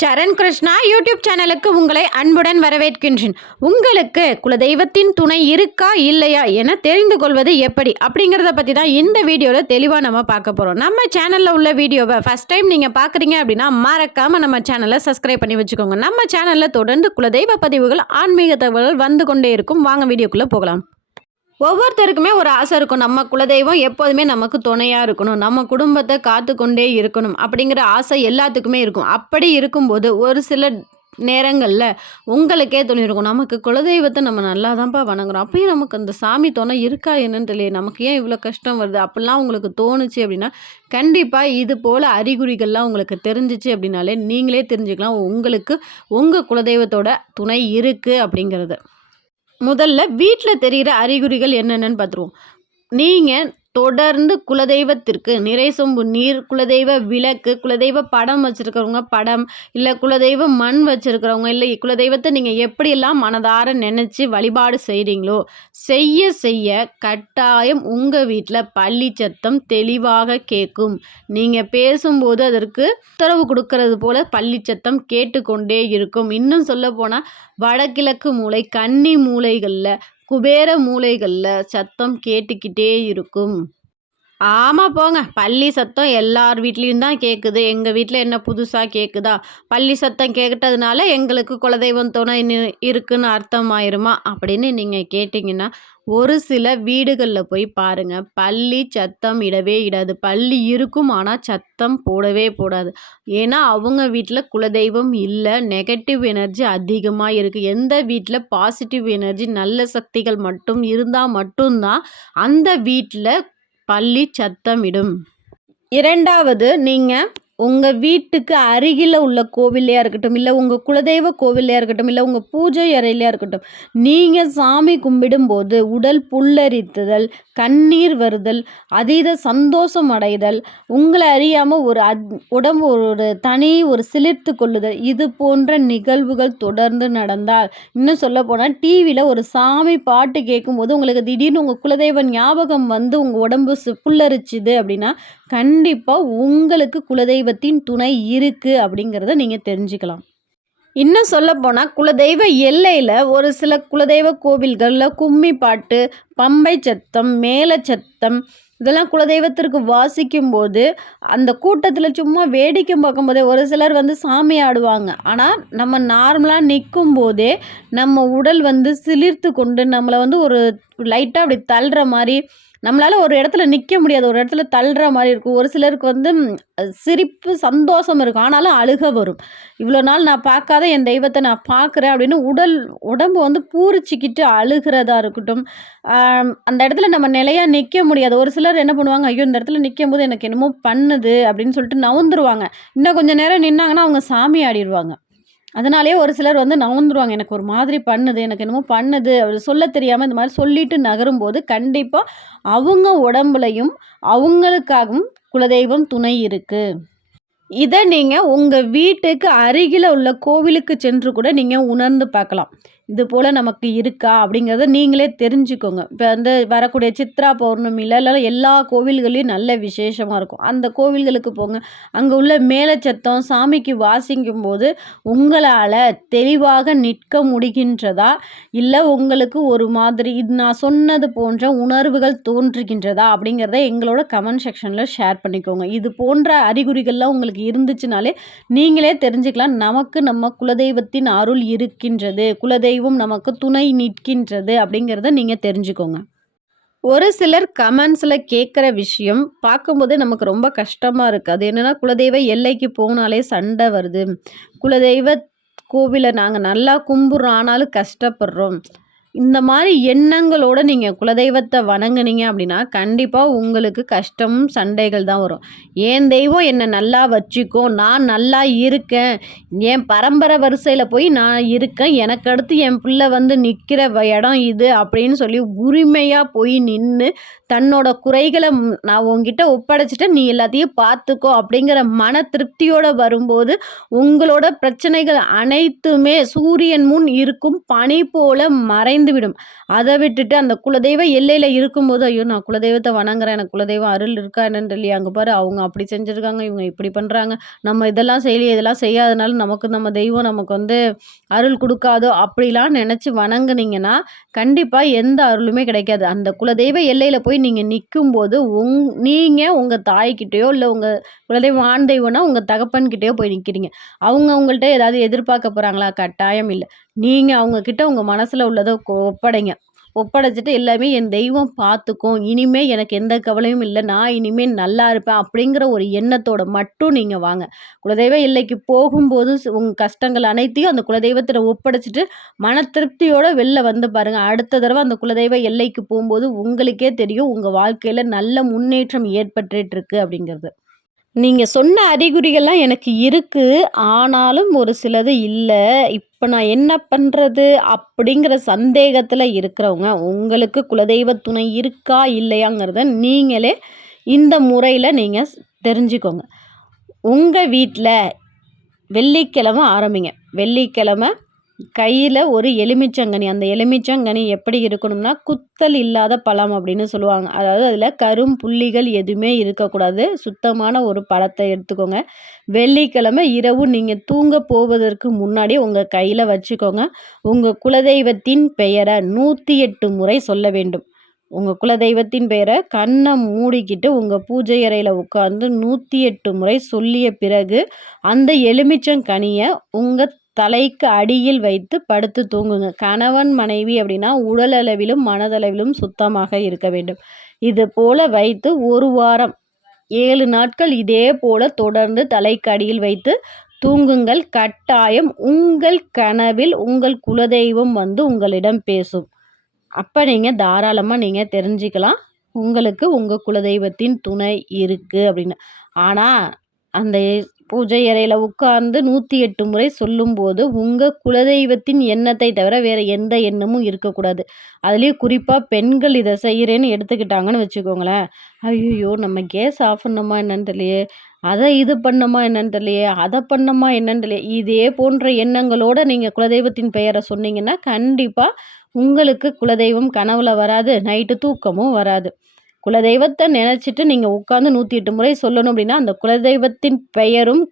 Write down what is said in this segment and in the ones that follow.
சரண் Krishna YouTube சேனலுக்கு உங்களை அன்புடன் வரவேற்கின்றேன். உங்களுக்கு குலதெய்வத்தின் துணை இருக்கா இல்லையா என தெரிந்து கொள்வது எப்படி அப்படிங்கிறத பற்றி தான் இந்த வீடியோவில் தெளிவாக நம்ம பார்க்க போகிறோம். நம்ம சேனலில் உள்ள வீடியோவை ஃபஸ்ட் டைம் நீங்கள் பார்க்குறீங்க அப்படின்னா மறக்காமல் நம்ம சேனலை சப்ஸ்கிரைப் பண்ணி வச்சுக்கோங்க. நம்ம சேனலில் தொடர்ந்து குலதெய்வ பதிவுகள், ஆன்மீக தகவல்கள் வந்து கொண்டே இருக்கும். வாங்க வீடியோக்குள்ளே போகலாம். ஒவ்வொருத்தருக்குமே ஒரு ஆசை இருக்கும். நம்ம குலதெய்வம் எப்போதுமே நமக்கு துணையாக இருக்கணும், நம்ம குடும்பத்தை காத்து கொண்டே இருக்கணும் அப்படிங்கிற ஆசை எல்லாத்துக்குமே இருக்கும். அப்படி இருக்கும்போது ஒரு சில நேரங்களில் உங்களுக்கே துணை இருக்கும், நமக்கு குலதெய்வத்தை நம்ம நல்லா தான்ப்பா வணங்குறோம், அப்பயும் நமக்கு அந்த சாமி துணை இருக்கா என்னன்னு தெரியல, நமக்கு ஏன் இவ்வளோ கஷ்டம் வருது அப்படிலாம் உங்களுக்கு தோணுச்சு அப்படின்னா கண்டிப்பாக இது போல் அறிகுறிகள்லாம் உங்களுக்கு தெரிஞ்சிச்சு அப்படின்னாலே நீங்களே தெரிஞ்சுக்கலாம் உங்களுக்கு உங்கள் குலதெய்வத்தோட துணை இருக்குது அப்படிங்கிறது. முதல்ல வீட்டில் தெரிகிற அறிகுறிகள் என்னென்னு பார்த்துருவோம். நீங்கள் தொடர்ந்து குலதெய்வத்திற்கு நிறை சொம்பு நீர், குலதெய்வ விளக்கு, குலதெய்வ படம் வச்சுருக்கிறவங்க படம், இல்லை குலதெய்வ மண் வச்சுருக்கிறவங்க, இல்லை குலதெய்வத்தை நீங்கள் எப்படியெல்லாம் மனதார நினச்சி வழிபாடு செய்கிறீங்களோ செய்ய செய்ய கட்டாயம் உங்கள் வீட்டில் பள்ளி சத்தம் தெளிவாக கேட்கும். நீங்கள் பேசும்போது அதற்கு உத்தரவு கொடுக்கறது போல் பள்ளி சத்தம் கேட்டுக்கொண்டே இருக்கும். இன்னும் சொல்ல போனால் வடகிழக்கு மூலை, கன்னி மூலைகளில், குபேர மூலைகளில் சத்தம் கேட்டுக்கிட்டே இருக்கும். ஆமாம் போங்க, பள்ளி சத்தம் எல்லார் வீட்லேயும் தான் கேட்குது, எங்கள் வீட்டில் என்ன புதுசாக கேட்குதா, பள்ளி சத்தம் கேட்டதுனால எங்களுக்கு குலதெய்வம் துணை இருக்குன்னு அர்த்தம் ஆயிருமா அப்படின்னு நீங்கள் கேட்டிங்கன்னா ஒரு சில வீடுகளில் போய் பாருங்கள், பள்ளி சத்தம் இடவே இடாது. பள்ளி இருக்கும், ஆனால் சத்தம் போடவே போடாது. ஏன்னா அவங்க வீட்டில் குலதெய்வம் இல்லை, நெகட்டிவ் எனர்ஜி அதிகமாக இருக்குது. எந்த வீட்டில் பாசிட்டிவ் எனர்ஜி நல்ல சக்திகள் மட்டும் இருந்தால் மட்டும்தான் அந்த வீட்டில் பள்ளி சத்தமிடும். இரண்டாவது, நீங்கள் உங்கள் வீட்டுக்கு அருகில் உள்ள கோவிலையாக இருக்கட்டும், இல்லை உங்கள் குலதெய்வ கோவிலையாக இருக்கட்டும், இல்லை உங்கள் பூஜை அறையிலையாக இருக்கட்டும், நீங்கள் சாமி கும்பிடும்போது உடல் புல்லரித்துதல், கண்ணீர் வருதல், அதீத சந்தோஷம் அடைதல், உங்களை அறியாமல் உடம்பு ஒரு தனி ஒரு சிலிர்த்து கொள்ளுதல், இது போன்ற நிகழ்வுகள் தொடர்ந்து நடந்தால், இன்னும் சொல்ல போனால் டிவியில் ஒரு சாமி பாட்டு கேட்கும்போது உங்களுக்கு திடீர்னு உங்கள் குலதெய்வ ஞாபகம் வந்து உங்கள் உடம்பு புல்லரிச்சுது அப்படின்னா கண்டிப்பாக உங்களுக்கு குலதெய்வத்தின் துணை இருக்குது அப்படிங்கிறத நீங்கள் தெரிஞ்சுக்கலாம். இன்னும் சொல்லப்போனால் குலதெய்வ எல்லையில் ஒரு சில குலதெய்வ கோவில்களில் கும்மி பாட்டு, பம்பை சத்தம், மேல சத்தம் இதெல்லாம் குலதெய்வத்திற்கு வாசிக்கும்போது அந்த கூட்டத்தில் சும்மா வேடிக்கை பார்க்கும்போதே ஒரு சிலர் வந்து சாமி ஆடுவாங்க. ஆனால் நம்ம நார்மலாக நிற்கும் போதே நம்ம உடல் வந்து சிலிர்த்து கொண்டு நம்மளை வந்து ஒரு லைட்டாக அப்படி தள்ளுற மாதிரி, நம்மளால் ஒரு இடத்துல நிற்க முடியாது, ஒரு இடத்துல தள்ளுற மாதிரி இருக்கும். ஒரு சிலருக்கு வந்து சிரிப்பு சந்தோஷம் இருக்கும், ஆனாலும் அழுக வரும். இவ்வளோ நாள் நான் பார்க்காத என் தெய்வத்தை நான் பார்க்குறேன் அப்படின்னு உடம்பு வந்து பூரிச்சிக்கிட்டு அழுகிறதா இருக்கட்டும். அந்த இடத்துல நம்ம நிலையாக நிற்க முடியாது. ஒரு சிலர் என்ன பண்ணுவாங்க, ஐயோ இந்த இடத்துல நிற்கும் போது எனக்கு என்னமோ பண்ணுது அப்படின்னு சொல்லிட்டு நவுந்துருவாங்க. இன்னும் கொஞ்சம் நேரம் நின்னாங்கன்னா அவங்க சாமி ஆடிடுவாங்க. அதனாலேயே ஒரு சிலர் வந்து நவுந்துருவாங்க, எனக்கு ஒரு மாதிரி பண்ணுது, எனக்கு என்னமோ பண்ணுது அப்படி சொல்ல தெரியாமல் இந்த மாதிரி சொல்லிட்டு நகரும்போது கண்டிப்பாக அவங்க உடம்புலையும் அவங்களுக்காகவும் குலதெய்வம் துணை இருக்குது. இதை நீங்கள் உங்கள் வீட்டுக்கு அருகில் உள்ள கோவிலுக்கு சென்று கூட நீங்கள் உணர்ந்து பார்க்கலாம். இது போல் நமக்கு இருக்கா அப்படிங்கிறத நீங்களே தெரிஞ்சுக்கோங்க. இப்போ வந்து வரக்கூடிய சித்ரா பௌர்ணமியில் இல்லை எல்லா கோவில்களையும் நல்ல விசேஷமாக இருக்கும். அந்த கோவில்களுக்கு போங்க, அங்கே உள்ள மேலச்சத்தம் சாமிக்கு வாசிக்கும் போது உங்களால் தெளிவாக நிற்க முடிகின்றதா, இல்லை உங்களுக்கு ஒரு மாதிரி இது நான் சொன்னது போன்ற உணர்வுகள் தோன்றுகின்றதா அப்படிங்கிறத எங்களோட கமெண்ட் செக்ஷனில் ஷேர் பண்ணிக்கோங்க. இது போன்ற அறிகுறிகள்லாம் உங்களுக்கு இருந்துச்சுனாலே நீங்களே தெரிஞ்சுக்கலாம், நமக்கு நம்ம குலதெய்வத்தின் அருள் இருக்கின்றது, குலதெய்வம் நமக்கு துணை நிற்கின்றது அப்படிங்கிறத நீங்கள் தெரிஞ்சுக்கோங்க. ஒரு சிலர் கமெண்ட்ஸில் கேட்குற விஷயம் பார்க்கும்போது நமக்கு ரொம்ப கஷ்டமாக இருக்குது. அது என்னென்னா, குலதெய்வ எல்லைக்கு போனாலே சண்டை வருது, குலதெய்வ கோவிலை நாங்கள் நல்லா கும்பிட்றோம் ஆனாலும் கஷ்டப்படுறோம். இந்த மாதிரி எண்ணங்களோடு நீங்கள் குலதெய்வத்தை வணங்குனீங்க அப்படின்னா கண்டிப்பாக உங்களுக்கு கஷ்டமும் சண்டைகள் தான் வரும். என் தெய்வம் என்னை நல்லா வச்சுக்கோ, நான் நல்லா இருக்கேன், என் பரம்பரை வரிசையில் போய் நான் இருக்கேன், எனக்கு அடுத்து என் பிள்ளை வந்து நிற்கிற இடம் இது அப்படின்னு சொல்லி உரிமையாக போய் நின்று தன்னோட குறைகளை நான் உங்ககிட்ட ஒப்படைச்சிட்டு நீ எல்லாத்தையும் பார்த்துக்கோ அப்படிங்கிற மன திருப்தியோடு வரும்போது உங்களோட பிரச்சனைகள் அனைத்துமே சூரியன் முன் இருக்கும் பனி போல மறைந்து தீர்ந்துவிடும். அதை விட்டுட்டு அந்த குலதெய்வ எல்லையில் இருக்கும்போது, ஐயோ நான் குலதெய்வத்தை வணங்குறேன், எனக்கு குலதெய்வம் அருள் இருக்கா என்னன்னு தெரியல, அங்கே பாரு அவங்க அப்படி செஞ்சுருக்காங்க, இவங்க இப்படி பண்ணுறாங்க, நம்ம இதெல்லாம் செய்யலையே, இதெல்லாம் செய்யாதனால நமக்கு நம்ம தெய்வம் நமக்கு வந்து அருள் கொடுக்காதோ அப்படிலாம் நினச்சி வணங்குனீங்கன்னா கண்டிப்பாக எந்த அருளுமே கிடைக்காது. அந்த குலதெய்வ எல்லையில் போய் நீங்கள் நிற்கும்போது நீங்கள் உங்கள் தாய்கிட்டேயோ இல்லை உங்கள் குலதெய்வம் ஆண் தெய்வம்னா உங்கள் தகப்பன்கிட்டேயோ போய் நிற்கிறீங்க. அவங்க உங்கள்கிட்ட ஏதாவது எதிர்பார்க்க போகிறாங்களா? கட்டாயம் இல்லை. நீங்கள் அவங்கக்கிட்ட உங்கள் மனசில் உள்ளதை ஒப்படைங்க. ஒப்படைச்சிட்டு எல்லாமே என் தெய்வம் பார்த்துக்கும், இனிமே எனக்கு எந்த கவலையும் இல்லை, நான் இனிமேல் நல்லா இருப்பேன் அப்படிங்கிற ஒரு எண்ணத்தோட மட்டும் நீங்கள் வாங்க. குலதெய்வ எல்லைக்கு போகும்போது உங்கள் கஷ்டங்கள் அனைத்தையும் அந்த குலதெய்வத்தில் ஒப்படைச்சிட்டு மன திருப்தியோடு வெளில வந்து பாருங்கள். அடுத்த தடவை அந்த குலதெய்வ எல்லைக்கு போகும்போது உங்களுக்கே தெரியும் உங்கள் வாழ்க்கையில் நல்ல முன்னேற்றம் ஏற்பட்டுருக்கு அப்படிங்கிறது. நீங்கள் சொன்ன அறிகுறிகள்லாம் எனக்கு இருக்குது, ஆனாலும் ஒரு சிலது இல்லை, இப்போ நான் என்ன பண்ணுறது அப்படிங்கிற சந்தேகத்தில் இருக்கிறவங்க, உங்களுக்கு குலதெய்வ துணை இருக்கா இல்லையாங்கிறத நீங்களே இந்த முறையில் நீங்கள் தெரிஞ்சுக்கோங்க. உங்கள் வீட்டில் வெள்ளிக்கிழமை ஆரம்பிங்க. வெள்ளிக்கிழமை கையில் ஒரு எலுமிச்சங்கனி, அந்த எலுமிச்சங்கனி எப்படி இருக்கணும்னா குத்தல் இல்லாத பழம் அப்படின்னு சொல்லுவாங்க. அதாவது அதில் கரும் புள்ளிகள் எதுவுமே இருக்கக்கூடாது. சுத்தமான ஒரு பழத்தை எடுத்துக்கோங்க. வெள்ளிக்கிழமை இரவு நீங்கள் தூங்க போவதற்கு முன்னாடி உங்கள் கையில் வச்சுக்கோங்க. உங்கள் குலதெய்வத்தின் பெயரை 108 முறை சொல்ல வேண்டும். உங்கள் குலதெய்வத்தின் பெயரை கண்ணை மூடிக்கிட்டு உங்கள் பூஜை அறையில் உட்காந்து 108 முறை சொல்லிய பிறகு அந்த எலுமிச்சங்கனியை உங்கள் தலைக்கு அடியில் வைத்து படுத்து தூங்குங்க. கணவன் மனைவி அப்படின்னா உடல் அளவிலும் மனதளவிலும் சுத்தமாக இருக்க வேண்டும். இது போல் வைத்து ஒரு வாரம் 7 நாட்கள் இதே போல் தொடர்ந்து தலைக்கு அடியில் வைத்து தூங்குங்கள். கட்டாயம் உங்கள் கனவில் உங்கள் குலதெய்வம் வந்து உங்களிடம் பேசும். அப்போ நீங்கள் தாராளமாக நீங்கள் தெரிஞ்சுக்கலாம் உங்களுக்கு உங்கள் குலதெய்வத்தின் துணை இருக்குது அப்படின்னு. ஆனால் அந்த பூஜை அறையில் உட்கார்ந்து 108 முறை சொல்லும்போது உங்கள் குலதெய்வத்தின் எண்ணத்தை தவிர வேறு எந்த எண்ணமும் இருக்கக்கூடாது. அதுலேயும் குறிப்பாக பெண்கள் இதை செய்கிறேன்னு எடுத்துக்கிட்டாங்கன்னு வச்சுக்கோங்களேன், ஐயோ நம்ம கேஸ் ஆஃப் பண்ணோமா என்னன்னு தெரியலையே, அதை இது பண்ணோமா என்னன்னு தெரியலையே, அதை பண்ணோமா என்னன்னு தெரியலையே, இதே போன்ற எண்ணங்களோடு நீங்கள் குலதெய்வத்தின் பெயரை சொன்னீங்கன்னா கண்டிப்பாக உங்களுக்கு குலதெய்வம் கனவுல வராது, நைட்டு தூக்கமும் வராது. குலதெய்வத்தை நினச்சிட்டு நீங்கள் உட்காந்து 108 முறை சொல்லணும் அப்படின்னா அந்த குலதெய்வத்தின் பெயரும்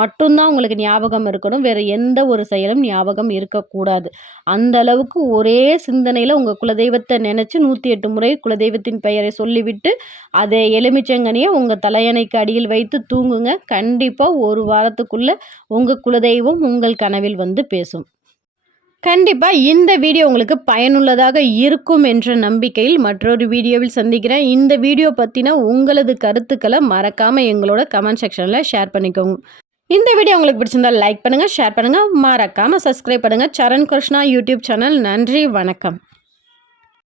மட்டும்தான் உங்களுக்கு ஞாபகம் இருக்கணும். வேறு எந்த ஒரு செயலும் ஞாபகம் இருக்கக்கூடாது. அந்த அளவுக்கு ஒரே சிந்தனையில் உங்கள் குலதெய்வத்தை நினச்சி 108 முறை குலதெய்வத்தின் பெயரை சொல்லிவிட்டு அதை எலுமிச்சங்கனியை உங்கள் தலையணைக்கு அடியில் வைத்து தூங்குங்க. கண்டிப்பாக ஒரு வாரத்துக்குள்ளே உங்கள் குலதெய்வம் உங்கள் கனவில் வந்து பேசும். கண்டிப்பாக இந்த வீடியோ உங்களுக்கு பயனுள்ளதாக இருக்கும் என்ற நம்பிக்கையில் மற்றொரு வீடியோவில் சந்திக்கிறேன். இந்த வீடியோ பற்றின உங்களது கருத்துக்களை மறக்காமல் எங்களோட கமெண்ட் செக்ஷனில் ஷேர் பண்ணிக்கோங்க. இந்த வீடியோ உங்களுக்கு பிடிச்சிருந்தால் லைக் பண்ணுங்கள், ஷேர் பண்ணுங்கள், மறக்காமல் சப்ஸ்கிரைப் பண்ணுங்கள். சரண் கிருஷ்ணா யூடியூப் சேனல். நன்றி, வணக்கம்.